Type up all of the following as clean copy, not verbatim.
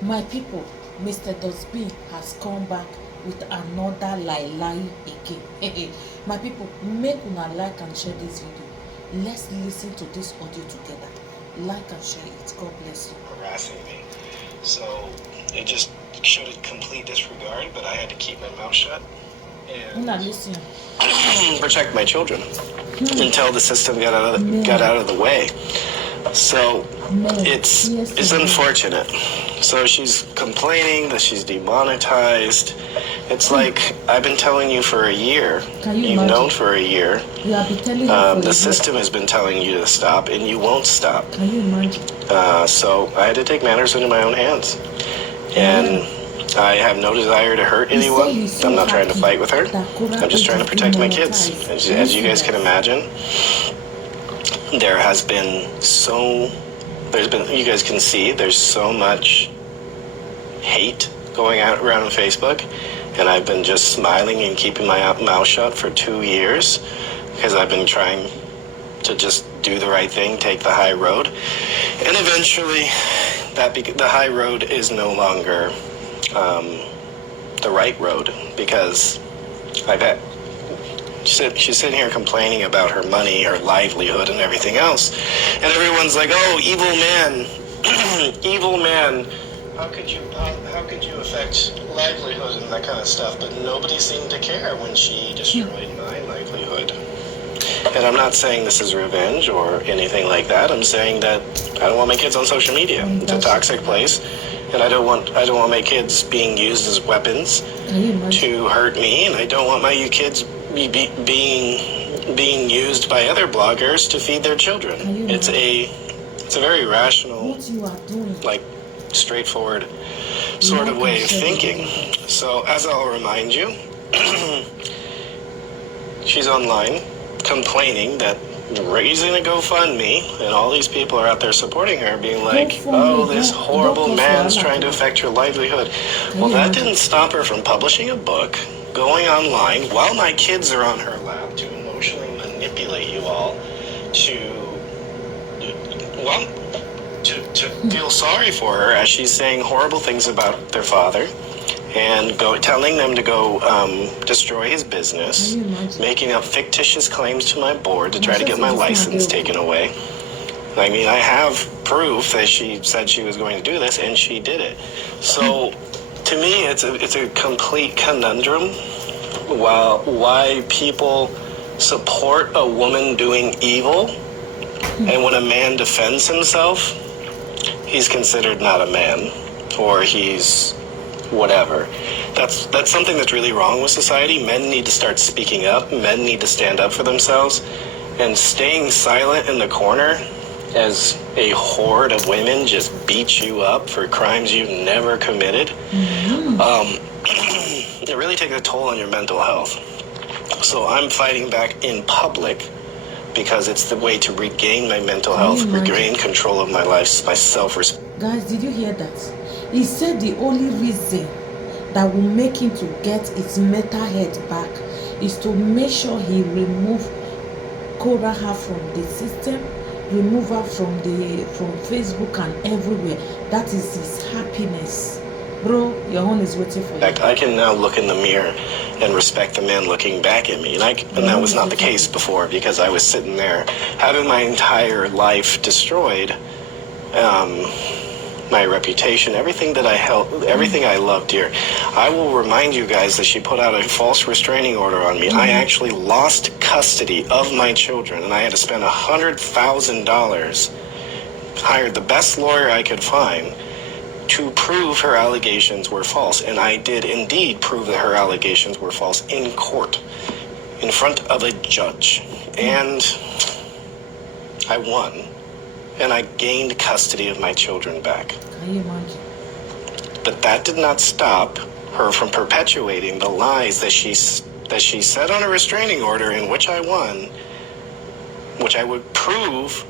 My people, Mr. Dosby has come back with another lie again. My people, make una like and share this video. Let's listen to this audio together. Like and share it. God bless you. Harassing me. So it just showed a complete disregard, but I had to keep my mouth shut and Una listen. protect my children until the system got out of the way. So it's unfortunate. So she's complaining that she's demonetized. It's like I've been telling you for a year. You've known for a year. You have been telling her the system has been telling you to stop, and you won't stop. Can you imagine? So I had to take matters into my own hands, and I have no desire to hurt anyone. I'm not trying to fight with her. I'm just trying to protect my kids. As you guys can imagine, there has been you guys can see, there's so much hate going out around on Facebook, and I've been just smiling and keeping my mouth shut for 2 years because I've been trying to just do the right thing, take the high road, and eventually the high road is no longer the right road because she's sitting here complaining about her money, her livelihood, and everything else. And everyone's like, oh, evil man, evil man. How could you affect livelihood and that kind of stuff? But nobody seemed to care when she destroyed my livelihood. And I'm not saying this is revenge or anything like that. I'm saying that I don't want my kids on social media. It's a toxic place. And I don't want my kids being used as weapons to hurt me, and I don't want my kids being used by other bloggers to feed their children. It's a very rational, like straightforward sort of way of thinking. So as I'll remind you, she's online complaining that raising a GoFundMe, and all these people are out there supporting her, being like, oh, this horrible man's trying to affect your livelihood. Well, that didn't stop her from publishing a book, going online while my kids are on her lap to emotionally manipulate you all to feel sorry for her as she's saying horrible things about their father and telling them to go destroy his business, making up fictitious claims to my board to try to get my license taken away. I mean, I have proof that she said she was going to do this, and she did it. So, to me, it's a complete conundrum why people support a woman doing evil, and when a man defends himself, he's considered not a man, or he's whatever. That's something that's really wrong with society. Men need to start speaking up. Men need to stand up for themselves. And staying silent in the corner as a horde of women just beat you up for crimes you never committed, it really takes a toll on your mental health. So I'm fighting back in public because it's the way to regain my mental health, regain control of my life, my self-respect. Guys, did you hear that? He said the only reason that will make him to get his mental health back is to make sure he remove korra from the system, remove her from Facebook and everywhere. That is his happiness. Bro, your own is waiting for you. I can now look in the mirror and respect the man looking back at me. And that was not the case before, because I was sitting there having my entire life destroyed. My reputation, everything that I held, everything I loved dear. I will remind you guys that she put out a false restraining order on me. I actually lost custody of my children, and I had to spend $100,000, hired the best lawyer I could find to prove her allegations were false. And I did indeed prove that her allegations were false in court, in front of a judge. And I won. And I gained custody of my children back. Can you imagine? But that did not stop her from perpetuating the lies that she said on a restraining order, in which I won, which I would prove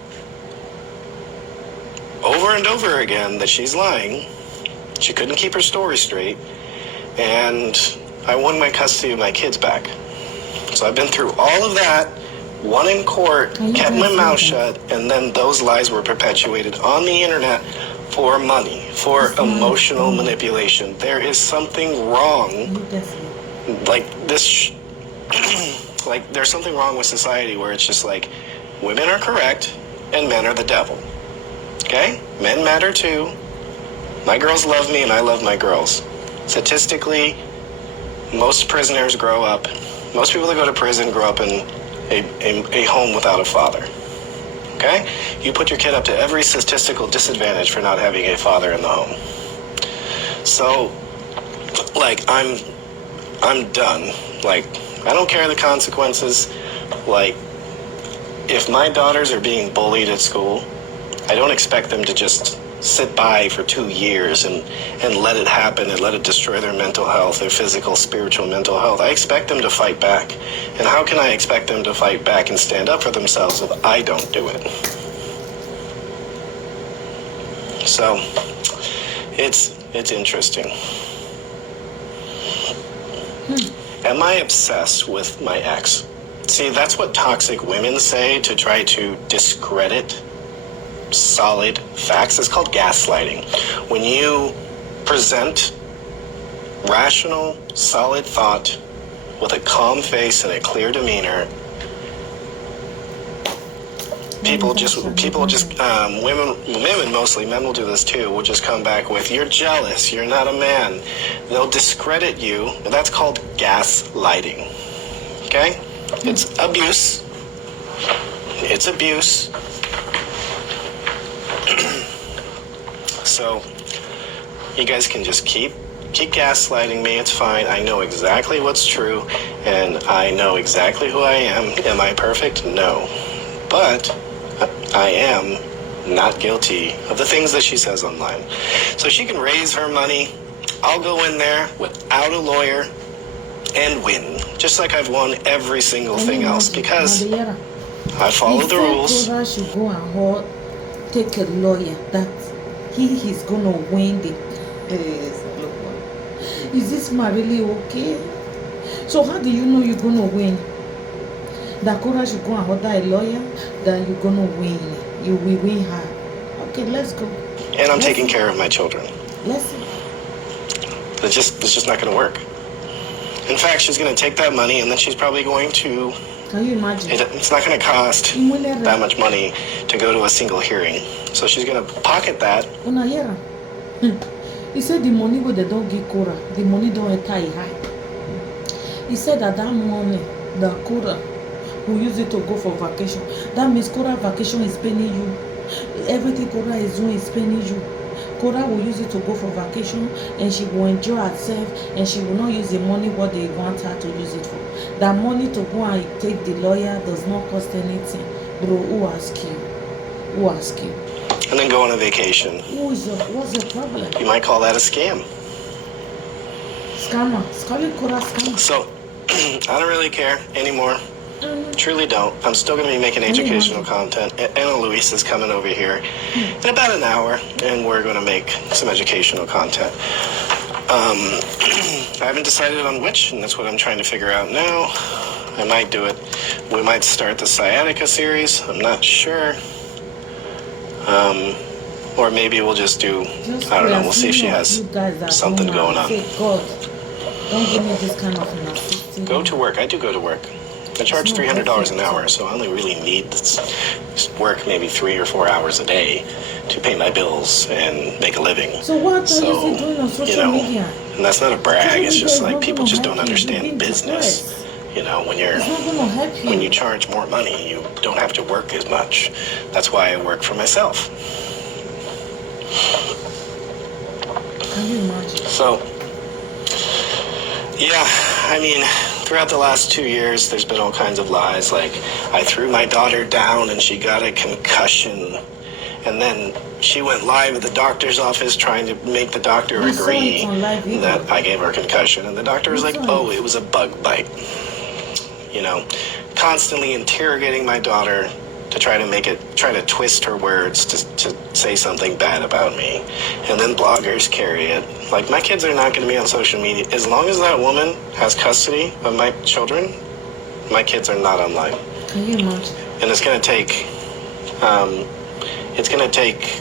over and over again that she's lying. She couldn't keep her story straight, and I won my custody of my kids back. So I've been through all of that, won in court, kept my mouth shut, and then those lies were perpetuated on the internet for money, for emotional manipulation. There is something wrong. Like this, like there's something wrong with society where it's just like women are correct and men are the devil. Okay? Men matter too. My girls love me and I love my girls. Statistically, most prisoners grow up, most people that go to prison grow up in a home without a father. Okay? You put your kid up to every statistical disadvantage for not having a father in the home. So, like, I'm done. Like, I don't care the consequences. Like, if my daughters are being bullied at school, I don't expect them to just sit by for 2 years and let it happen and let it destroy their mental health, their physical, spiritual, mental health. I expect them to fight back. And how can I expect them to fight back and stand up for themselves if I don't do it? So, it's interesting. Am I obsessed with my ex? See, that's what toxic women say to try to discredit solid facts. It's called gaslighting. When you present rational, solid thought with a calm face and a clear demeanor, women mostly, men will do this too, will just come back with, you're jealous, you're not a man. They'll discredit you. That's called gaslighting. Okay? It's abuse. It's abuse. So, you guys can just keep gaslighting me. It's fine. I know exactly what's true, and I know exactly who I am. Am I perfect? No. But I am not guilty of the things that she says online. So she can raise her money. I'll go in there without a lawyer and win, just like I've won every single thing else, because I follow the rules. Korra should go and take a lawyer that he's gonna win the. Is this man really okay? So how do you know you're gonna win? That Korra should go and order a lawyer, that you're gonna win. You will win her. Okay, let's go. And I'm taking care of my children. Listen. It's just not gonna work. In fact, she's going to take that money and then she's probably going to... Can you imagine? It's not going to cost that much money to go to a single hearing. So she's going to pocket that. He said the money where they don't give Korra, the money don't enter high. He said that money, the Korra, who use it to go for vacation, that means Korra vacation is paying you. Everything Korra is doing is paying you. Korra will use it to go for vacation and she will enjoy herself and she will not use the money what they want her to use it for. That money to go and take the lawyer does not cost anything. Bro, who asked you? Who asked you? And then go on a vacation. What's the problem? You might call that a scam. Scammer. It's calling Korra scammer. So, I don't really care anymore. Truly don't. I'm still going to be making educational content. Anna Luis is coming over here in about an hour, and we're going to make some educational content. I haven't decided on which, and that's what I'm trying to figure out now. I might do it. We might start the sciatica series. I'm not sure. Or maybe we'll just do, I don't know. We'll see if she has something going on. God, don't give me this kind of nasty. Go to work. I do go to work. I charge $300 an hour, so I only really need to work maybe 3 or 4 hours a day to pay my bills and make a living. So what are you doing on social media? And that's not a brag. It's just like people just don't understand business. You know, when you charge more money, you don't have to work as much. That's why I work for myself. Can you imagine? So, yeah, I mean, throughout the last 2 years, there's been all kinds of lies, like I threw my daughter down and she got a concussion. And then she went live at the doctor's office trying to make the doctor agree that I gave her a concussion. And the doctor was like, oh, it was a bug bite. You know, constantly interrogating my daughter to try to twist her words to say something bad about me. And then bloggers carry it. Like, my kids are not going to be on social media. As long as that woman has custody of my children, my kids are not online. Can you imagine? And it's going to take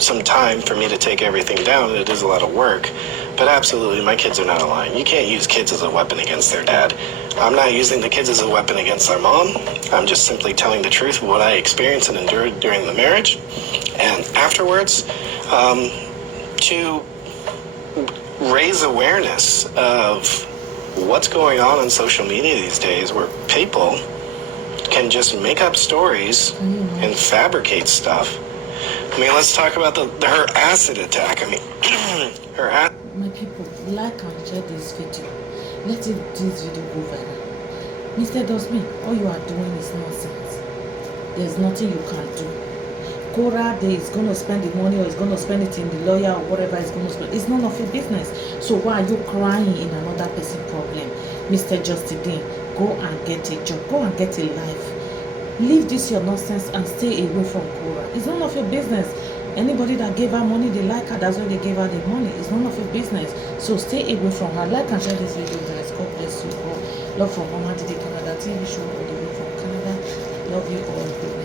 some time for me to take everything down. It is a lot of work. But absolutely, my kids are not aligned. You can't use kids as a weapon against their dad. I'm not using the kids as a weapon against their mom. I'm just simply telling the truth of what I experienced and endured during the marriage. And afterwards, to raise awareness of what's going on social media these days, where people can just make up stories and fabricate stuff. I mean, let's talk about her acid attack. I mean, her acid. My people, like and share this video. Let this video go viral. Mr. Dosmi, all you are doing is nonsense. There's nothing you can do. Korra is going to spend the money, or is going to spend it in the lawyer, or whatever is going to spend. It's none of your business. So why are you crying in another person's problem? Mr. Justin, go and get a job. Go and get a life. Leave this your nonsense and stay away from Korra. It's none of your business. Anybody that gave her money, they like her, that's why they gave her the money. It's none of your business. So stay away from her. Like and share this video, guys. God bless you all. Love from Mama Didi Canada TV show all the way from Canada. Love you all.